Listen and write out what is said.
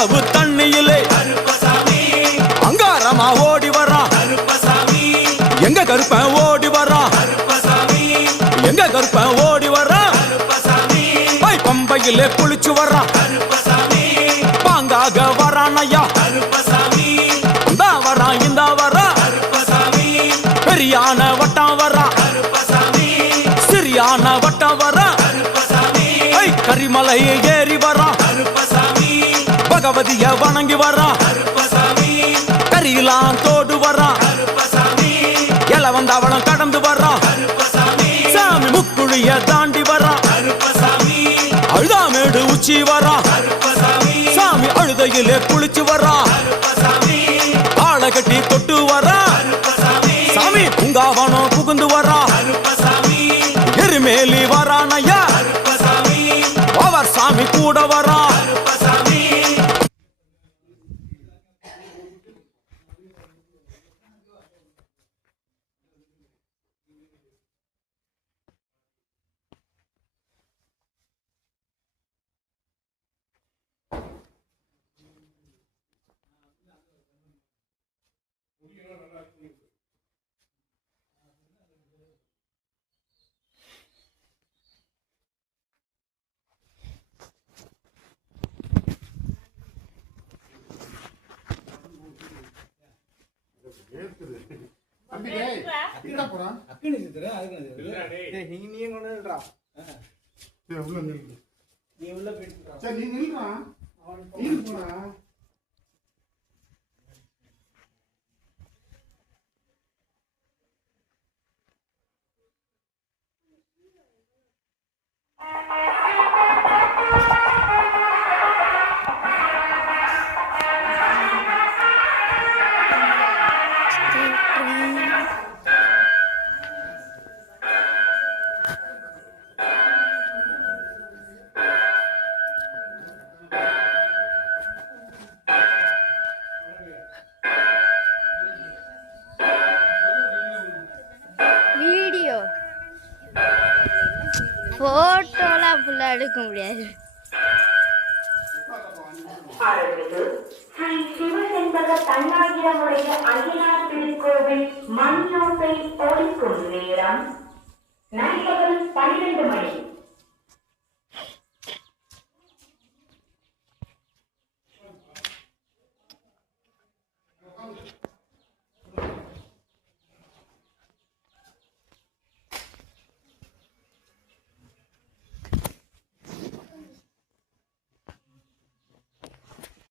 அவ்வளவு தண்ணியிலே அங்காரமா ஓடி வரான் எங்க கருப்பன் ஓடி வரான் எங்க கருப்பன் ஓடி வரான் பம்பையிலே குளிச்சு வரான் பாங்காக வரான் ஐயா இந்தா வரான் இந்த வரான் பெரியான வட்டம் வரான் சிறியான வட்டம் வரான் கரிமலை ஏறி வரான் பகவதிய வணங்கி வரான் கரியெல்லாம் தோடு வரான் எல வந்தவளம் கடந்து வரான் சாமி முக்குழிய தாண்டி வரான் அழுதாமேடு உச்சி வரான் சாமி அழுதையிலே குளிச்சு வரான் ஆளை கட்டி தொட்டு வரான் சாமி பூங்காவனம் புகுந்து வரான் எருமேலி வரான் ஐயா அவர் சாமி கூட வரான் போட்டோலாம் ஃபுல்லாக எடுக்க முடியாது. ஸ்ரீ சிவசெண்பக தன்னாகிரமுடைய அய்யனார் திருக்கோவில் மணியோசை ஒலிக்கும் நேரம் நண்பகல் 12 மணி.